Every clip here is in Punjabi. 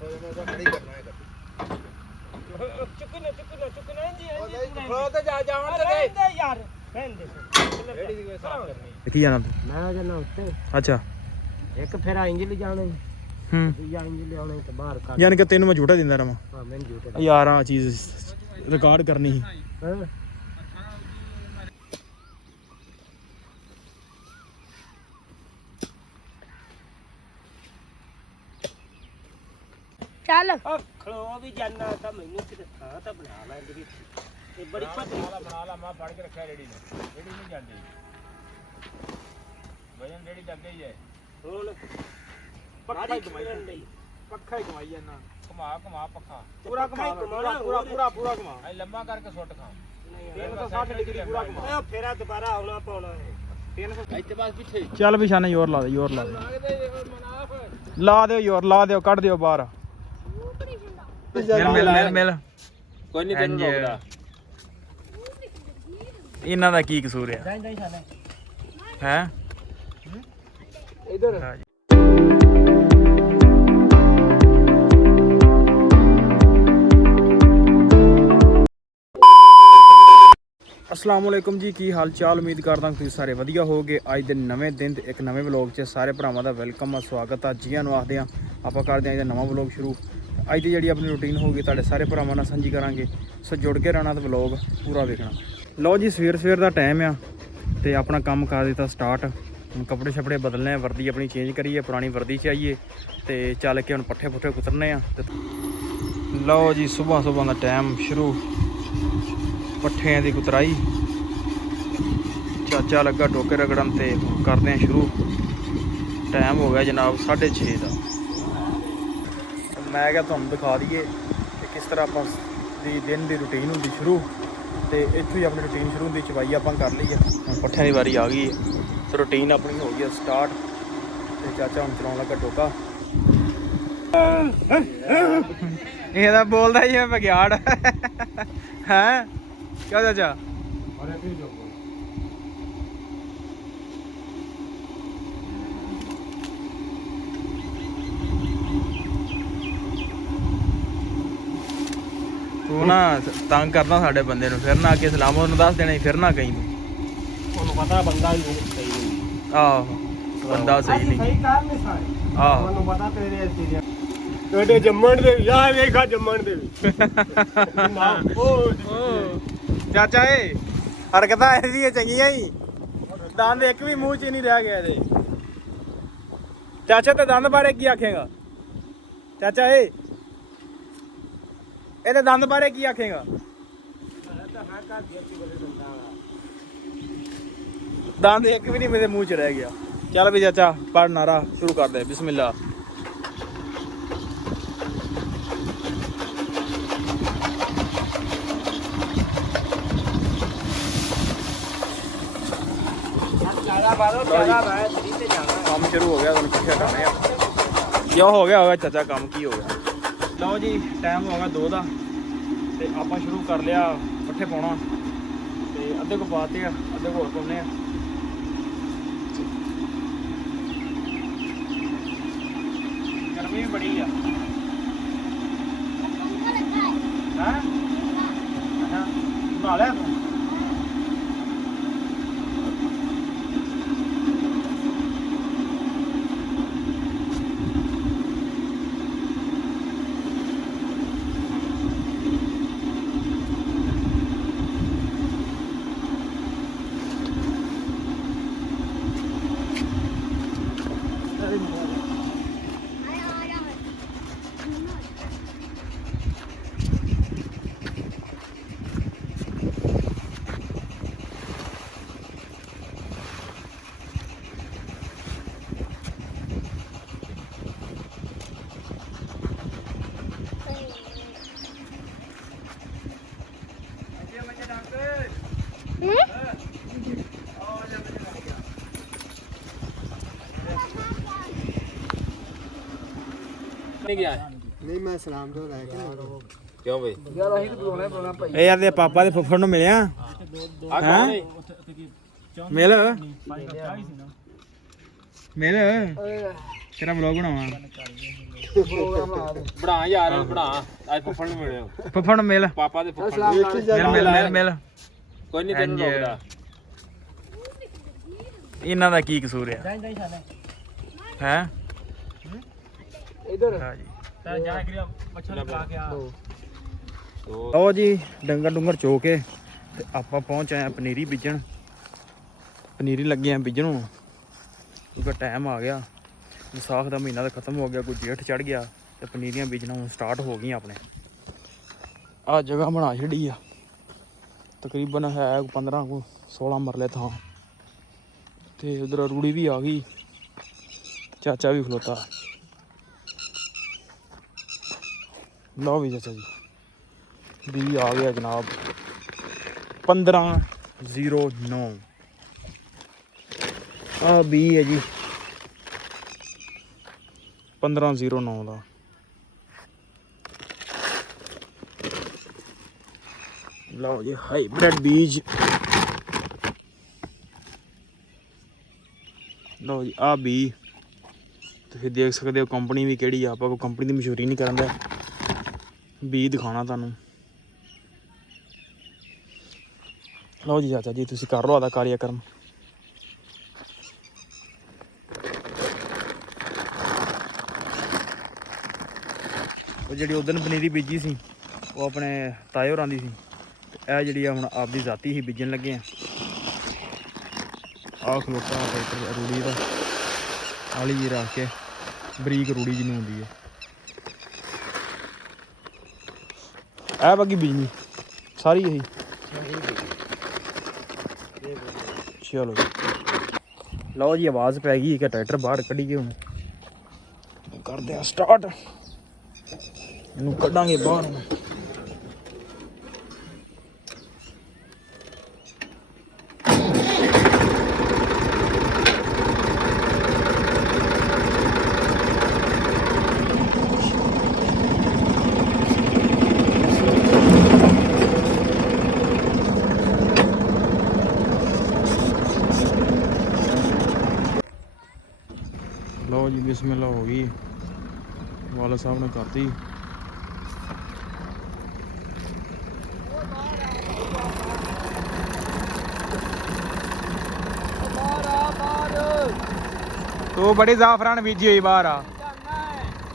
ਖੜੀ ਕਰਨਾ ਹੈ ਚੁੱਕਣਾ ਚੁੱਕਣਾ ਚੁੱਕਣਾ ਜੀ ਖਲੋ ਤੇ ਜਾ ਜਾਵਣ ਤੇ ਰਹਿੰਦੇ ਯਾਰ ਰਹਿੰਦੇ ਰੇੜੀ ਦੀ ਕੋਈ ਸਾਫ਼ ਕਰਨੀ। ਕੀ ਜਾਣਾ ਤੂੰ? ਮੈਂ ਜਨਾ ਉੱਤੇ। ਅੱਛਾ। ਇੱਕ ਫੇਰਾ ਇੰਜ ਲੈ ਜਾਣਾ ਹੂੰ। ਦੂਜਾ ਇੰਜ ਲਿਆਉਣਾ ਤੇ ਬਾਹਰ ਕੱਢ ਯਾਨੀ ਕਿ। ਤੈਨੂੰ ਮੈਂ ਝੂਟਾ ਦਿੰਦਾ ਰਵਾਂ। ਹਾਂ ਮੈਂ ਜੂਟੇ ਯਾਰ ਆ ਚੀਜ਼ ਰਿਕਾਰਡ ਕਰਨੀ ਸੀ। ਹਾਂ। ਚੱਲ। ਆ ਖਲੋ ਵੀ ਜਾਨਾ ਤਾਂ ਮੈਨੂੰ ਕਿਤੇ ਥਾਂ ਤਾਂ ਬਣਾ ਲੈ ਬੜੀ ਬਣਾ ਲਾ ਬਣਾ ਲਾ ਮੈਂ ਫੜ ਕੇ ਰੱਖਿਆ ਰੇੜੀ ਨੂੰ। ਰੇੜੀ ਨਹੀਂ ਜਾਂਦੀ। ਵਜਨ ਰੇੜੀ ਲੱਗੇ ਹੀ ਹੈ ਹੁਣ ਪੱਖਾ ਹੀ ਕਮਾਈ ਲਈ ਪੱਖਾ ਹੀ ਕਮਾਈ ਜਾਂਦਾ। ਘੁਮਾ ਘੁਮਾ ਪੱਖਾ। ਪੂਰਾ ਘੁਮਾ ਪੂਰਾ ਪੂਰਾ ਪੂਰਾ ਘੁਮਾ ਐ ਲੰਮਾ ਕਰਕੇ ਸੁੱਟ ਖਾ। 360 ਡਿਗਰੀ ਪੂਰਾ ਘੁਮਾ ਇਹ ਫੇਰਾ ਦੁਬਾਰਾ ਆਉਣਾ ਪਾਉਣਾ ਹੈ। ਇੱਥੇ ਬਸ ਪਿੱਛੇ। ਚੱਲ ਵਿਸ਼ਾਨੇ ਜ਼ੋਰ ਲਾ ਦੇ ਜ਼ੋਰ ਲਾ ਦੇ। ਲਾ ਦਿਓ ਜ਼ੋਰ ਲਾ ਦਿਓ ਕੱਢ ਦਿਓ ਬਾਹਰ। ਮਿਲ ਮਿਲ ਮਿਲ ਮਿਲ। ਕੋਈ ਨਹੀਂ ਤੈਨੂੰ ਰੋਕਦਾ। ਇਹਨਾਂ ਦਾ ਕੀ ਕਸੂਰ ਆ? ਜਾਂਦਾ ਹੀ? ਇਧਰ। ਅਸਲਾਮ ਵਾਲੇਕੁਮ ਜੀ ਕੀ ਹਾਲ ਚਾਲ? ਉਮੀਦ ਕਰਦਾ ਕਿ ਤੁਸੀਂ ਸਾਰੇ ਵਧੀਆ ਹੋਵੋਗੇ। ਅੱਜ ਦੇ ਨਵੇਂ ਦਿਨ ਤੇ ਇੱਕ ਨਵੇਂ ਵਲੌਗ 'ਚ ਸਾਰੇ ਭਰਾਵਾਂ ਦਾ ਵੈਲਕਮ ਆ ਸਵਾਗਤ ਆ। ਜੀਆਂ ਨੂੰ ਆਖਦੇ ਆ ਆਪਾਂ ਕਰਦੇ ਆ ਇਹਦਾ ਨਵਾਂ ਵਲੌਗ ਸ਼ੁਰੂ। ਅੱਜ ਦੀ ਜਿਹੜੀ ਆਪਣੀ ਰੁਟੀਨ ਹੋਊਗੀ, ਤੁਹਾਡੇ ਸਾਰੇ ਭਰਾਵਾਂ ਨਾਲ ਸਾਂਝੀ ਕਰਾਂਗੇ। ਸੋ ਜੁੜ ਕੇ ਰਹਿਣਾ ਤੇ ਵਲੌਗ ਪੂਰਾ ਵੇਖਣਾ। ਲਓ ਜੀ ਸਵੇਰ ਸਵੇਰ ਦਾ ਟਾਈਮ ਆ ਤੇ ਆਪਣਾ ਕੰਮ ਕਰ ਦਿੱਤਾ ਸਟਾਰਟ ਹੁਣ ਕੱਪੜੇ ਛਪੜੇ ਬਦਲਨੇ ਆ, ਵਰਦੀ ਆਪਣੀ ਚੇਂਜ ਕਰੀਏ, ਪੁਰਾਣੀ ਵਰਦੀ 'ਚ ਆਈਏ ਤੇ ਚੱਲ ਕੇ ਹੁਣ ਪੱਠੇ ਪੁੱਠੇ ਕੁਤਰਨੇ ਆ ਤੇ ਲਓ ਜੀ ਸਵੇਰ ਸਵੇਰ ਦਾ ਟਾਈਮ ਸ਼ੁਰੂ। ਪੱਠਿਆਂ ਦੀ ਕੁਤਰਾਈ। ਚਾਚਾ ਲੱਗਾ ਟੋਕੇ ਰਗੜਨ ਤੇ ਕਰਦੇ ਆ ਸ਼ੁਰੂ। ਟਾਈਮ ਹੋ ਗਿਆ ਜਨਾਬ 6:30 ਦਾ। ਮੈਂ ਕਿਹਾ ਤੁਹਾਨੂੰ ਦਿਖਾ ਦਈਏ ਕਿ ਕਿਸ ਤਰ੍ਹਾਂ ਆਪਾਂ ਦੀ ਦਿਨ ਦੀ ਰੁਟੀਨ ਹੁੰਦੀ ਸ਼ੁਰੂ ਤੇ ਇੱਥੋਂ ਹੀ ਆਪਣੀ ਰੁਟੀਨ ਸ਼ੁਰੂ ਹੁੰਦੀ ਚਵਾਈ ਆਪਾਂ ਕਰ ਲਈ ਆ ਹੁਣ ਪੱਠਿਆਂ ਦੀ ਵਾਰੀ ਆ ਗਈ ਹੈ। ਤੇ ਰੁਟੀਨ ਆਪਣੀ ਹੋ ਗਈ ਹੈ ਸਟਾਰਟ ਤੇ ਚਾਚਾ ਹੁਣ ਚਲਾਉਣ ਲੱਗਾ ਟੋਕਾ। ਇਹਦਾ ਬੋਲਦਾ ਹੀ ਮੈਂ ਬਗਿਆੜ ਹੈ? ਕਿਉਂ ਚਾਚਾ? ਤੂੰ ਨਾ ਤੰਗ ਕਰਦਾ ਸਾਡੇ ਬੰਦੇ ਨੂੰ ਫਿਰ ਨਾ ਆ ਕੇ ਸਲਾਮ ਉਹਨੂੰ ਦੱਸ ਦੇਣਾ ਸੀ, ਫਿਰ ਨਾ ਕਹੀਂ ਤੂੰ। ਤੁਹਾਨੂੰ ਪਤਾ ਬੰਦਾ ਹੀ ਨਹੀਂ ਸਹੀ ਨਹੀਂ ਆਹੋ ਬੰਦਾ ਸਹੀ ਨਹੀਂ। ਸਹੀ ਕਰ ਨਹੀਂ ਸਾਰੇ। ਆਹੋ। ਤੁਹਾਨੂੰ ਪਤਾ ਤੇਰੇ ਅਸੀਂ ਦੇ ਤੁਹਾਡੇ ਜੰਮਣ ਦੇ ਯਾਰ ਵੇਖਾ ਜੰਮਣ ਦੇ ਨਾ ਉਹ ਚਾਚਾ ਏ ਹਰਕਤਾਂ ਇਹਦੀਆਂ ਚੰਗੀਆਂ ਹੀ। ਦੰਦ ਇੱਕ ਵੀ ਮੂੰਹ 'ਚ ਨਹੀਂ ਰਹਿ ਗਿਆ ਇਹਦੇ। ਚਾਚਾ ਤੇ ਦੰਦ ਬਾਰੇ ਕੀ ਆਖੇਗਾ? ਚਾਚਾ ਏ ਇਹਦੇ ਦੰਦ ਬਾਰੇ ਕੀ ਆਖੇਗਾ? ਦੰਦ ਇੱਕ ਵੀ ਨਹੀਂ ਮੇਰੇ ਮੂੰਹ 'ਚ ਰਹਿ ਗਿਆ। ਚੱਲ ਵੀ ਚਾਚਾ ਪੜ ਨਾਰਾ ਸ਼ੁਰੂ ਕਰ ਦੇ ਬਿਸਮਿਲ੍ਲਾ ਜ਼ਿਆਦਾ ਬਾਰੋ ਜ਼ਿਆਦਾ ਬਾਹਰ ਤਰੀ ਤੇ ਜਾਣਾ ਕੰਮ ਸ਼ੁਰੂ ਹੋ ਗਿਆ, ਤੁਹਾਨੂੰ ਪਿੱਛੇ ਹਟਾਉਣੇ ਆ। ਜੋ ਹੋ ਗਿਆ ਹੋਗਾ ਚਾਚਾ, ਕੰਮ ਕੀ ਹੋ ਗਿਆ? ਲਓ ਜੀ ਟਾਈਮ ਹੋ ਗਿਆ 2 ਦਾ। ਤੇ ਆਪਾਂ ਸ਼ੁਰੂ ਕਰ ਲਿਆ ਪੱਠੇ ਪਾਉਣਾ। ਤੇ ਅੱਧੇ ਕੋ ਪਾਤੇ ਆ ਅੱਧੇ ਕੋ ਹੋਰ ਪਾਉਣੇ ਆ। ਗਰਮੀ ਵੀ ਬੜੀ ਆ। ਹਾਂ। ਅੱਛਾ ਬਣਾ ਲਿਆ ਤੂੰ? ਨਹੀਂ ਗਿਆ? ਨਹੀਂ ਮੈਂ ਸਲਾਮ ਤੋਂ ਲੈ ਕੇ ਕਿਉਂ ਬਈ? ਇਹ ਯਾਰ ਦੇ ਪਾਪਾ ਦੇ ਫੁੱਫੜ ਨੂੰ ਮਿਲਿਆ। ਆ ਹੈਂ? ਕੌਣ ਏ? ਮਿਲ। ਮਿਲ। ਤੇਰਾ ਵਲੌਗ ਬਣਾਵਾਂ। ਬਣਾ ਯਾਰ ਬਣਾ। ਅੱਜ ਫੁੱਫੜ ਨੂੰ ਮਿਲਿਓ ਫਫਣ ਮਿਲ। ਪਾਪਾ ਦੇ ਫੁੱਫੜ ਨੂੰ। ਮਿਲ ਮਿਲ ਮਿਲ ਮਿਲ। ਕੋਈ ਨਹੀਂ ਤੈਨੂੰ ਹਾਂਜੀ। ਰੋਕਦਾ। ਇਹਨਾਂ ਦਾ ਕੀ ਕਸੂਰ ਆ? ਹੈ? ਇਧਰ। ਜੀ। ਤਾਂ ਜਾ ਕੇ ਮੱਛਰ ਲਾ ਕੇ ਆ। ਦੋ ਲਓ। ਜੀ ਡੰਗਰ ਡੁੰਗਰ ਚੋ ਕੇ ਤੇ ਆਪਾਂ ਪਹੁੰਚ ਆਏ ਆ ਪਨੀਰੀ ਬੀਜਣ। ਪਨੀਰੀ ਲੱਗੇ ਆ ਬੀਜਣ। ਕਿਉਂਕਿ ਟਾਈਮ ਆ ਗਿਆ। ਵਿਸਾਖ ਦਾ ਮਹੀਨਾ ਤਾਂ ਖਤਮ ਹੋ ਗਿਆ ਕੋਈ ਜੇਠ ਚੜ ਗਿਆ ਤੇ ਪਨੀਰੀਆਂ ਬੀਜਣਾ ਹੁਣ ਸਟਾਰਟ ਹੋ ਗਈਆਂ ਆਪਣੇ। ਆ ਜਗ੍ਹਾ ਬਣਾ ਛੱਡੀ ਆ। ਤਕਰੀਬਨ ਹੈ 15 ਕੋ 16 ਮਰਲੇ ਥਾਂ। ਤੇ ਉਧਰ ਰੂੜੀ ਵੀ ਆ ਗਈ। ਚਾਚਾ ਵੀ ਖਲੋਤਾ। ਲਓ ਵੀ ਚਾਚਾ ਜੀ। ਵੀ ਆ ਗਿਆ ਜਨਾਬ। 1509 ਆ ਵੀ ਹੈ ਜੀ। 1509 ਦਾ। ਲਓ ਜੀ ਹਾਈਬ੍ਰਿਡ ਬੀਜ। ਲਓ ਜੀ, ਆ ਵੀ। ਤੁਸੀਂ ਦੇਖ ਸਕਦੇ ਹੋ ਕੰਪਨੀ ਵੀ ਕਿਹੜੀ ਆ। ਆਪਾਂ ਕੋਈ ਕੰਪਨੀ ਦੀ ਮਸ਼ਹੂਰੀ ਨਹੀਂ ਕਰਨ ਦਾ ਬੀ ਦਿਖਾਉਣਾ ਤੁਹਾਨੂੰ। ਲਓ ਜੀ ਚਾਚਾ ਜੀ, ਤੁਸੀਂ ਕਰ ਲਓ ਆਦਾ ਕਾਰਿਆਕਰਮ। ਉਹ ਜਿਹੜੀ ਉਦੋਂ ਪਨੀਰੀ ਬੀਜੀ ਸੀ, ਉਹ ਆਪਣੇ ਤਾਏ ਹੋਰਾਂ ਦੀ ਸੀ। ਇਹ ਜਿਹੜੀ ਆ ਹੁਣ ਆਪਦੀ ਜ਼ਾਤੀ ਹੀ ਬੀਜਣ ਲੱਗੇ ਆ। ਆਹ ਖਲੋਤਾ ਟਰੈਕਟਰ ਰੂੜੀ ਦਾ। ਆਲੀ ਜੀ ਰੱਖ ਕੇ ਬਰੀਕ ਰੂੜੀ ਜਿਹਨੂੰ ਹੁੰਦੀ ਹੈ ਇਹ ਬਾਕੀ ਬੀਜਣੀ ਸਾਰੀ ਇਹੀ ਚਲੋ ਜੀ। ਲਓ ਜੀ, ਆਵਾਜ਼ ਪੈ ਗਈ ਕਿ ਟਰੈਕਟਰ ਬਾਹਰ ਕੱਢੀਏ ਹੁਣ ਕਰਦੇ ਆ ਸਟਾਰਟ ਇਹਨੂੰ ਕੱਢਾਂਗੇ ਬਾਹਰ ਹੁਣ। ਲਓ ਜੀ, ਬਿਸਮਿਲ੍ਲਾ ਹੋ ਗਈ। ਵਾਲਾ ਸਾਹਿਬ ਨੇ ਕਰਤੀ ਤੂੰ ਬੜੀ ਜ਼ਾਫਰਾਨ ਬੀਜੀ ਹੋਈ ਬਾਹਰ ਆ।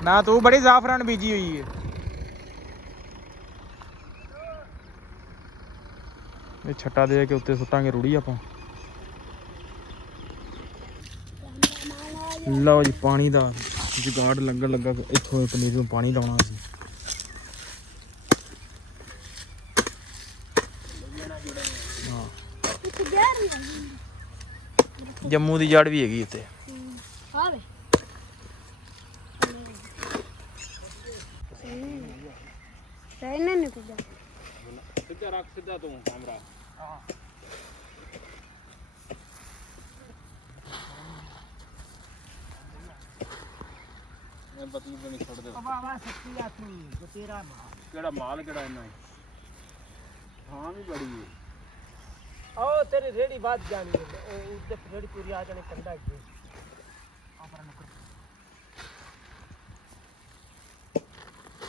ਨਾ, ਤੂੰ ਬੜੀ ਜ਼ਾਫਰਾਨ ਬੀਜੀ ਹੋਈ ਹੈ ਇਹ ਛੱਟਾ ਦੇ ਕੇ ਉੱਤੇ ਸੁੱਟਾਂਗੇ ਰੂੜੀ ਆਪਾਂ। ਲਓ ਜੀ ਪਾਣੀ ਦਾ ਜੁਗਾੜ ਲੰਗਣ ਲੱਗਾ। ਇੱਥੋਂ ਪਨੀਰ ਨੂੰ ਪਾਣੀ ਲਾਉਣਾ ਸੀ ਜੰਮੂ ਦੀ ਜੜ ਵੀ ਹੈਗੀ ਉੱਤੇ ਆਵੇ। ਸਹੀ ਨਾ ਨਿਕਲ ਸਿੱਧਾ ਰੱਖ ਸਿੱਧਾ ਤੂੰ ਕੈਮਰਾ। ਮੈਂ ਬਤਲੂ ਤੇ ਨਹੀਂ ਛੱਡ ਦੇ ਬਾਬਾ ਸੱਚੀ ਆ ਤੂੰ ਜੋ ਤੇਰਾ ਮਾਂ ਕਿਹੜਾ ਮਾਲ ਕਿਹੜਾ ਇਹਨਾਂ ਥਾਂ ਵੀ ਬੜੀ ਹੈ ਉਹ ਤੇਰੀ ਰੇੜੀ ਬਾਤ ਜਾਣੀ ਹੈ ਉਹ ਉੱਤੇ ਰੇੜੀ ਪੂਰੀ ਆ ਜਾਣੀ ਕੰਡਾ ਅੱਗੇ।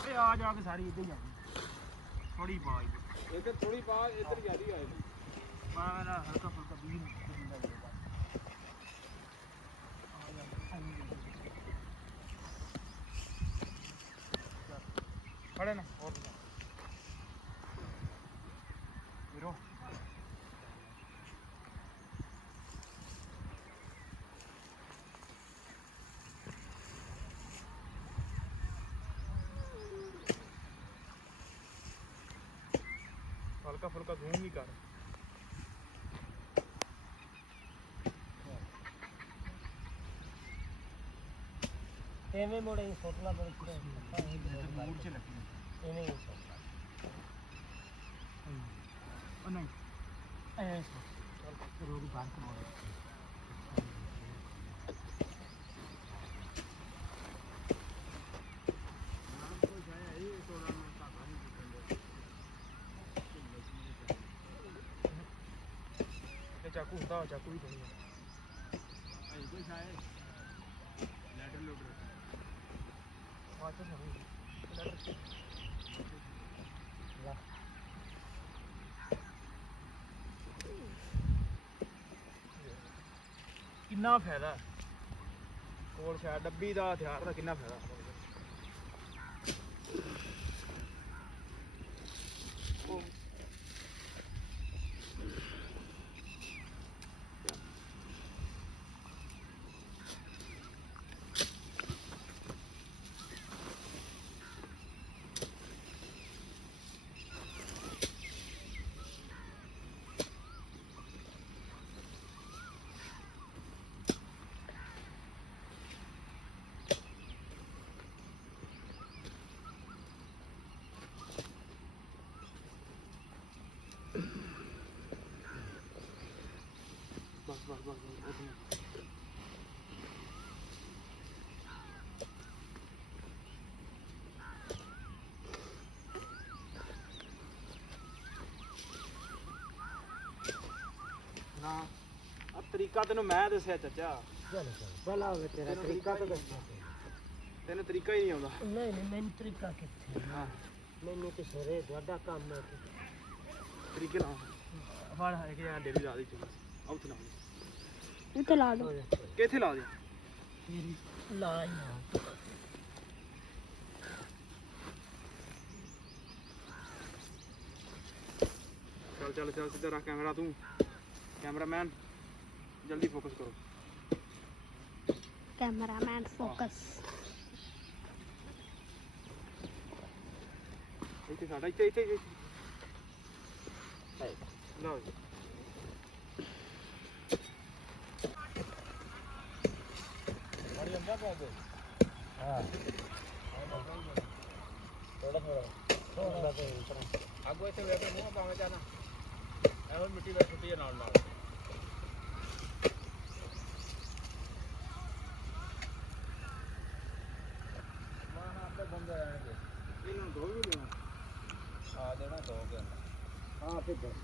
ਇਹ ਆ ਜਾ ਕੇ ਸਾਰੀ ਇੱਧਰ ਹੀ ਆਣੀ ਥੋੜੀ ਪਾ ਇੱਧਰ। ਥੋੜੀ ਪਾ ਇੱਧਰ ਜਿਆਦੀ ਆਏ ਮੈਂ ਨਾ ਹਲਕਾ ਫੁਲਕਾ ਵੀ ਖੜੇ ਨਾ ਹੋਰ ਵੀਰੋ ਹਲਕਾ ਫੁਲਕਾ ਜ਼ੂਮ ਵੀ ਕਰ ਐਵੇਂ ਮੋੜੇ ਸੋਟਲਾ ਬੜ ਮੂਡ ਚ ਲੱਗੀ ਐਵੇਂ ਹੀ ਸੋਟਲਾ ਉਹ ਨਹੀਂ। ਐ ਚਲ ਰੋੜੀ ਬਾਹਰ ਕਰੋ ਤੇ ਚਾਕੂ ਹੁੰਦਾ ਚਾਕੂ ਵੀ ਥੋੜੀ ਕਿੰਨਾ ਫਾਇਦਾ ਕੋਲ ਸ਼ਾਇਦ ਡੱਬੀ ਦਾ ਹਥਿਆਰ ਦਾ ਕਿੰਨਾ ਫਾਇਦਾ ਨਾ ਆ ਤਰੀਕਾ ਤੈਨੂੰ ਮੈਂ ਦੱਸਿਆ ਚਾਚਾ। ਚਲ ਭਲਾ ਹੋਵੇ ਤੇਰਾ ਤਰੀਕਾ ਤਾਂ ਦੱਸ। ਤੈਨੂੰ ਤਰੀਕਾ ਹੀ ਨਹੀਂ ਆਉਂਦਾ। ਨਹੀਂ ਨਹੀਂ ਮੈਨੂੰ ਤਰੀਕਾ ਕਿੱਥੇ? ਹਾਂ। ਮੈਨੂੰ ਤੇ ਸਰੇ ਤੁਹਾਡਾ ਕੰਮ ਹੈ ਤਰੀਕੇ ਨਾਲ। ਫੜ ਹੈ ਕਿ ਆ ਡੇਰੀ ਲਾ ਦੇ ਚੁੱਕ ਆਉਤ ਨਾ ਉੱਤੇ ਲਾ ਦੋ। ਕਿੱਥੇ ਲਾ ਦੇ? ਲਾ ਨਾ। ਚੱਲ ਚੱਲ ਚੱਲ ਸਿੱਧਾ ਰੱਖ ਕੈਮਰਾ ਤੂੰ। ਕੈਮਰਾਮੈਨ ਜਲਦੀ ਫੋਕਸ ਕਰੋ। ਕੈਮਰਾਮੈਨ ਫੋਕਸ ਇੱਥੇ ਸਾਡਾ ਇੱਥੇ ਇੱਥੇ ਇੱਥੇ। ਲਓ ਜੀ ਹਾਂ ਥੋੜਾ ਥੋੜਾ ਥੋੜਾ ਆਗੋ ਇੱਥੇ ਵੇਖ ਮੂੰਹ ਪਾਵੇਂ ਜਾਣਾ ਐਵੇਂ ਮਿੱਟੀ ਵੇ ਛੁੱਟੀ ਨਾਲ ਨਾਲ ਮਾਨ ਆਪੇ ਬੰਦੇ ਰਹਿਣਗੇ ਇਹਨਾਂ ਨੂੰ ਦੋ ਵੀ ਦੇਣਾ ਆ ਦੇਣਾ ਦੋ ਕੇ ਹਾਂ ਤੇ ਦੱਸ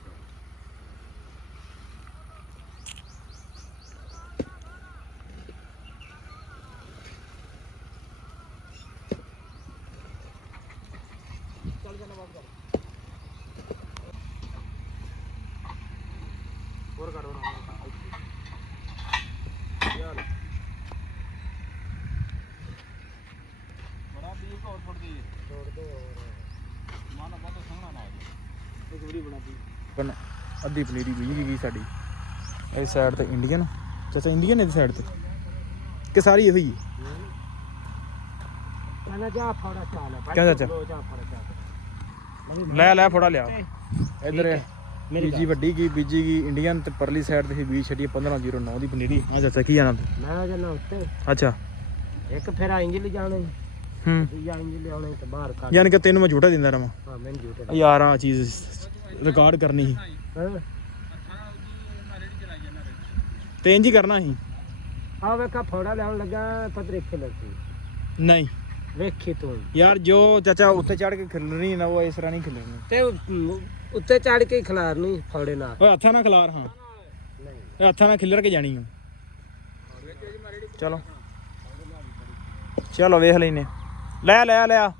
ਚੱਲ ਜਾਣਾ ਬੰਦ ਕਰ ਹੋਰ ਕਰੋ ਨਾ ਯਾਰ ਬੜਾ ਵੀ ਹੋਰ ਫੜਦੀ ਹੈ ਛੋੜ ਦੋ ਹੋਰ ਮਾਨਾ ਬਹੁਤ ਸੋਹਣਾ ਨਾ ਇੱਕ ਵੀਡੀਓ ਬਣਾਦੀ ਪਨ ਅੱਧੀ ਪਨੀਰੀ ਬੀਜ ਗਈ ਸਾਡੀ। ਇਹ ਸਾਈਡ ਤੇ ਇੰਡੀਅਨ ਚਾਚਾ ਇੰਡੀਅਨ ਇਹਦੀ ਸਾਈਡ ਤੇ? ਕਿ ਸਾਰੀ ਇਹੋ ਹੀ ਕਹਿੰਦਾ ਜਾ ਫੜਾ ਚਾਲ ਕਿਆ ਚਾਚਾ? ਜਾ ਲੈ ਲੈ ਫੜਾ ਲਿਆ। ਇਧਰ ਮੇਰੀ ਬੀਜੀ ਵੱਡੀ ਕੀ ਬੀਜੀ ਕੀ ਇੰਡੀਅਨ ਤੇ ਪਰਲੀ ਸਾਈਡ ਤੇ ਸੀ ਬੀਜ ਛੱਡੀ 1509 ਦੀ ਪਨੀਰੀ। ਆ ਚਾਚਾ ਕੀ ਜਾਣਾ ਤੂੰ? ਮੈਂ ਜਨਾ ਉੱਤੇ। ਅੱਛਾ। ਇੱਕ ਫੇਰਾ ਇੰਜ li ਜਾਣੇ ਹੂੰ। ਦੂਜਾ ਇੰਜ ਲਿਆਉਣੇ ਤੇ ਬਾਹਰ ਕੱਢ। ਯਾਨੀ ਕਿ ਤੈਨੂੰ ਮੈਂ ਝੂਟਾ ਦਿੰਦਾ ਰਵਾਂ। ਹਾਂ ਮੈਨੂੰ ਜੂਟੇ ਯਾਰ ਆ ਚੀਜ਼ ਰਿਕਾਰਡ ਕਰਨੀ ਸੀ। ਹਾਂ? ਤੇ ਇੰਜ ਹੀ ਕਰਨਾ ਸੀ। ਆ ਵੇਖਾ ਫੋੜਾ ਲਿਆਉਣ ਲੱਗਾ ਪਤਰੇਖੇ ਲੱਗੀ ਨਹੀਂ। ਵੇਖੀ ਤੂੰ। ਯਾਰ ਜੋ ਚਾਚਾ ਉੱਤੇ ਚੜ ਕੇ ਖਿਲਣੀ ਨਾ ਉਹ ਇਸ ਤਰ੍ਹਾਂ ਨਹੀਂ ਖਿਲਣੀ ਤੇ ਉੱਤੇ ਚੜ ਕੇ ਖਿਲਾਰਨੀ ਫੋੜੇ ਨਾਲ। ਓਏ ਹੱਥਾਂ ਨਾਲ ਖਿਲਾਰ ਹਾਂ। ਇਹ ਹੱਥਾਂ ਨਾਲ ਖਿਲਰ ਕੇ ਜਾਣੀ ਆ। ਚਲੋ। ਚਲੋ ਵੇਖ ਲੈਨੇ ਲੈ ਲੈ ਲੈ ਆ।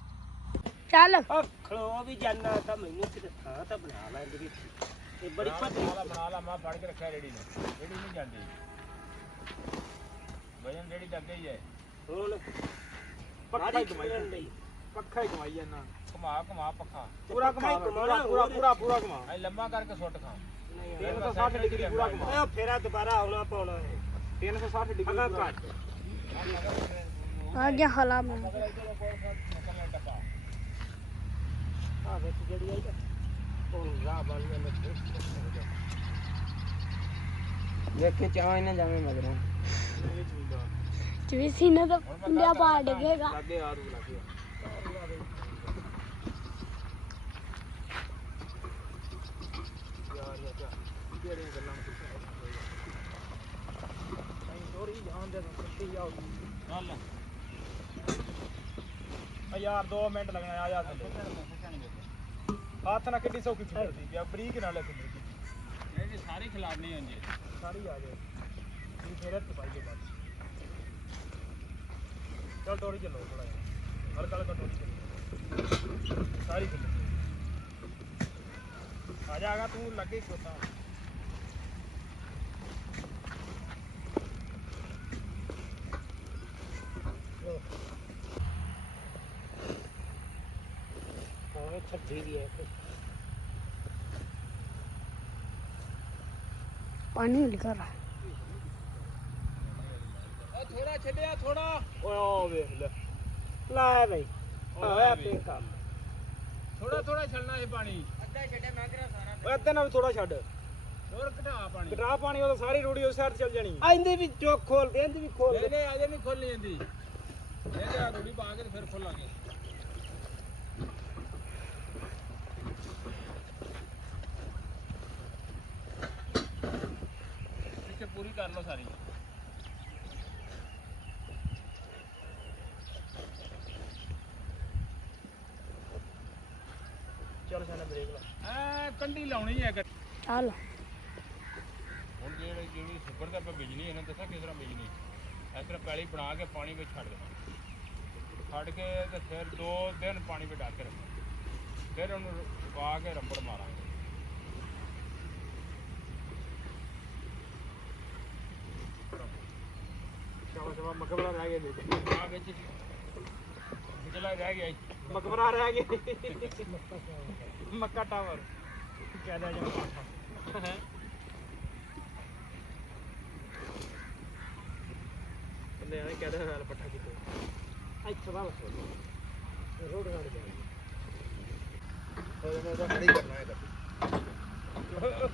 ਚੱਲ ਆ ਖਲੋ ਵੀ ਜਾਨਾ ਤਾਂ ਮੈਨੂੰ ਕਿਤੇ ਥਾਂ ਤਾਂ ਬਣਾ ਲੈਂਦੀ ਇਹ ਬੜੀ ਪਤਲੀ ਬਣਾ ਲਾ ਮੈਂ ਫੜ ਕੇ ਰੱਖਿਆ ਰੇੜੀ ਨੇ ਰੇੜੀ ਨਹੀਂ ਜਾਂਦੀ ਵਜਨ ਰੇੜੀ ਲੱਗੇ ਹੀ ਹੈ ਹੁਣ ਪੱਖਾ ਹੀ ਕਮਾਈ ਲਈ ਪੱਖਾ ਹੀ ਕਮਾਈ ਜਾਂਦਾ ਘੁਮਾ ਘੁਮਾ ਪੱਖਾ ਪੂਰਾ ਪੱਖਾ ਹੀ ਕਮਾ ਕਮਾਉਣਾ, ਪੂਰਾ ਹੋਰ। ਪੂਰਾ ਪੂਰਾ ਕਮਾ ਐ ਲੰਮਾ ਕਰਕੇ ਸੁੱਟ ਖਾ 360 ਡਿਗਰੀ ਪੂਰਾ ਕਮਾ ਉਹ ਫੇਰਾ ਦੁਬਾਰਾ ਆਉਣਾ ਪਾਉਣਾ ਹੈ 360 ਡਿਗਰੀ ਅਗਾ ਪੂਰਾ ਘੱਟ ਆ ਗਿਆ ਹਲਾ ਮੈਂ ਆ ਵੇਖ ਜਿਹੜੀ ਆਈ ਤਾਂ ਉਹ ਰਾਹ ਬਣ ਗਿਆ ਮੈਂ ਵੇਖ ਕੇ ਚਾਹ ਇਹਨਾਂ ਜਾਵੇਂ ਮਗਰੋਂ। ਚਵੀ ਸੀਨੇ ਤਾਂ ਪੁੰਡਿਆ ਪਾ ਡੇਗੇਗਾ। ਲੱਗੇ ਆ ਰੂ ਲੱਗੇ ਆ। ਯਾਰ ਯਾਰ ਯਾਰ, ਕਿਹੜੀਆਂ ਗੱਲਾਂ ਨੂੰ ਪੁੱਛਿਆ ਨਹੀਂ ਥੋੜੀ ਜਾਣ ਦੇ ਤਾਂ ਸੱਤੀ ਜਾਓ। ਚੱਲ। ਆ ਯਾਰ 2 ਮਿੰਟ ਲੱਗਣੇ ਆ ਜਾ ਥੱਲੇ। ਹੱਥ ਨਾਲ ਕਿੱਡੀ ਸੌਖੀ ਖਿਲਰਦੀ ਪਿਆ ਬਰੀਕ ਨਾਲ ਖਿਲਰਦੀ ਇਹ ਸਾਰੀ ਖਿਲਾਰਨੀ ਹੁੰਦੀ ਸਾਰੀ ਆ ਜਾਏ। ਇਹ ਫੇਰ ਹੱਥ ਪਾਈਏ ਬਸ। ਚੱਲ ਤੋੜੀ ਚੱਲੋ ਥੋੜਾ ਜਿਹਾ। ਹਲਕਾ ਹਲਕਾ ਟੋਲੀ ਚੱਲੀ। ਸਾਰੀ ਆ ਜਾਗਾ ਤੂੰ ਲੱਗੇ ਖੋਤਾ। ਠੱਠੀ ਵੀ ਹੈ ਪਾਣੀ ਲਿਖਾ ਰਹਾ ਥੋੜਾ ਛੱਡਿਆ ਥੋੜਾ ਓਏ ਆ ਵੇਖ ਲੈ। ਲੈ ਬਈ। ਹੋਇਆ ਤੇ ਕੰਮ ਥੋੜਾ ਥੋੜਾ ਛੱਡਣਾ ਇਹ ਪਾਣੀ। ਅੱਧਾ ਛੱਡੇ ਮੰਗਰਾ ਸਾਰਾ ਓਏ ਅੱਧਾ ਨਾ ਥੋੜਾ ਛੱਡ। ਹੋਰ ਘਟਾ ਪਾਣੀ। ਘਟਾ ਪਾਣੀ ਉਹ ਸਾਰੀ ਰੋੜੀ ਉਸ ਸਾਈਡ ਚੱਲ ਜਾਣੀ। ਆਂਦੇ ਵੀ ਜੋ ਖੋਲ ਦੇ ਆਂਦੇ ਵੀ ਖੋਲ ਦੇ ਨਹੀਂ ਅਜੇ ਨਹੀਂ ਖੋਲੀ ਜਾਂਦੀ ਇਹ ਜਿਹੜਾ ਰੋੜੀ ਪਾ ਕੇ ਫਿਰ ਖੋਲਾਂਗੇ। ਕਰ ਲਓ ਸਾਰੀ। ਚੱਲ ਸਾਨਾ ਬ੍ਰੇਕ ਲਾ। ਐ ਕੰਢੀ ਲਾਉਣੀ ਹੈ ਕਿ चल ਹੁਣ ਜਿਹੜੀ ਜਿਹੜੀ ਸੁਪਰ ਦਾ ਆਪਾਂ ਬਿਜਲੀ ਇਹਨਾਂ ਦੱਸਾਂ ਕਿਸ ਤਰ੍ਹਾਂ ਬਿਜਲੀ ਇਸ ਤਰ੍ਹਾਂ ਪੈਲੀ ਬਣਾ ਕੇ ਪਾਣੀ ਵਿੱਚ ਛੱਡ ਦੇਣਾ। ਛੱਡ ਕੇ ਤੇ ਫਿਰ ਦੋ ਦਿਨ ਪਾਣੀ ਵਿੱਚ ਡਾਕ ਕੇ ਰੱਖਣਾ। ਫਿਰ ਉਹਨੂੰ ਸੁਕਾ ਕੇ ਰੰਬੜ ਮਾਰਾਂਗੇ। ਮਕਬਰਾ ਰਹਿ ਗਿਆ ਵਿੱਚ ਆ ਵਿੱਚ ਵਿਚਲਾ ਰਹਿ ਗਿਆ ਜੀ। ਮਕਬਰਾ ਰਹਿ ਗਿਆ ਮੱਕਾ ਟਾਵਰ। ਕਹਿ ਦਿਆ ਜਾ ਪਾਪਾ ਬੰਦੇ ਆਣੇ ਕਹਿ ਦਿਆ ਹਾਲ ਪੱਠਾ ਕਿਤੇ ਇੱਥੇ ਬਾਹਰ ਰੋਡ ਗਾੜੀ ਜਾ।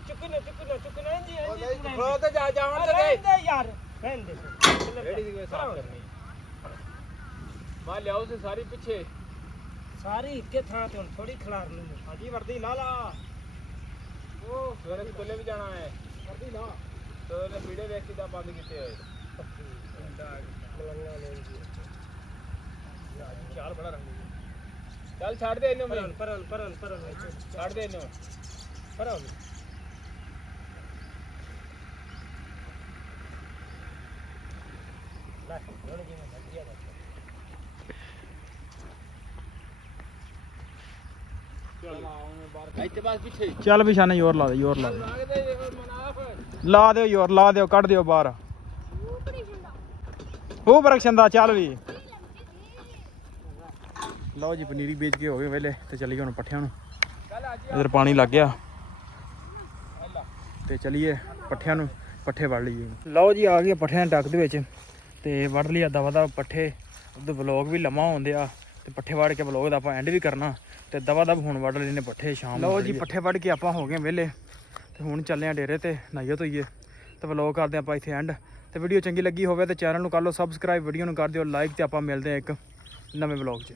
ਚੁੱਕਣਾ ਚੁੱਕਣਾ ਚੁੱਕਣਾ ਜੀ ਉਹ ਤੇ ਜਾ ਜਾਵਣ ਤੇ ਯਾਰ। ਬੰਦ ਕੀਤੇ ਚਾਲ ਬੜਾ ਰੰਗੀ ਚੱਲ ਛੱਡ ਦੇ ਇਹਨੂੰ ਪਰਨ ਮੈਨੂੰ ਪਰਨ ਪਰਨ ਪਰਨ ਵਿੱਚ ਛੱਡ ਦੇ ਇਹਨੂੰ। ਪਰਨ ਲੈ ਹੁਣ ਜਿਵੇਂ ਵਧੀਆ ਦਾ ਇੱਥੇ ਬਸ ਪਿੱਛੇ ਚੱਲ ਵੀ ਸ਼ਾਨੇ ਜ਼ੋਰ ਲਾ ਦੇ, ਜ਼ੋਰ ਲਾ ਦੇ। ਲਾ ਦਿਓ ਜ਼ੋਰ, ਲਾ ਦਿਓ, ਕੱਢ ਦਿਓ ਬਾਹਰ। ਉਹ ਬਰਕਸ਼ੰਦਾ ਚੱਲ ਵੀ। ਲਓ ਜੀ, ਪਨੀਰੀ ਵੇਚ ਕੇ ਹੋ ਗਏ ਵੇਲੇ ਤੇ ਚੱਲੀਏ ਹੁਣ ਪੱਠਿਆਂ ਨੂੰ। ਚੱਲ ਇਧਰ ਪਾਣੀ ਲੱਗ ਗਿਆ। ਤੇ ਚਲੀਏ ਪੱਠਿਆਂ ਨੂੰ, ਪੱਠੇ ਵੜ ਲਈਏ ਲਓ ਜੀ, ਆ ਗਏ ਪੱਠਿਆਂ ਦੇ ਟੱਕ ਦੇ ਵਿੱਚ, ਤੇ ਵੜ ਲਿਆ ਦਵਾ ਦਾ ਪੱਠੇ। ਉਹਦੇ ਵਲੌਗ ਵੀ ਲੰਮਾ ਹੁੰਦੇ ਆ ਤੇ ਪੱਠੇ ਵੜ ਕੇ ਵਲੌਗ ਦਾ ਆਪਾਂ ਐਂਡ ਵੀ ਕਰਨਾ ਤੇ ਦਵਾ ਦਾ ਹੁਣ ਵੜ ਲੈਨੇ ਪੱਠੇ ਸ਼ਾਮ ਲਓ ਜੀ ਪੱਠੇ ਵੜ ਕੇ ਆਪਾਂ ਹੋ ਗਏ ਵਿਹਲੇ। ਤੇ ਹੁਣ ਚੱਲੇ ਆ ਡੇਰੇ ਤੇ ਨਾਈਏ ਧੋਈਏ। ਤੇ ਵਲੌਗ ਕਰਦੇ ਆਪਾਂ ਇੱਥੇ ਐਂਡ ਤੇ ਵੀਡੀਓ ਚੰਗੀ ਲੱਗੀ ਹੋਵੇ ਤੇ ਚੈਨਲ ਨੂੰ ਕਰ ਲਓ ਸਬਸਕ੍ਰਾਈਬ ਵੀਡੀਓ ਨੂੰ ਕਰ ਦਿਓ ਲਾਈਕ ਤੇ ਆਪਾਂ ਮਿਲਦੇ ਆ ਇੱਕ ਨਵੇਂ ਵਲੌਗ 'ਚ।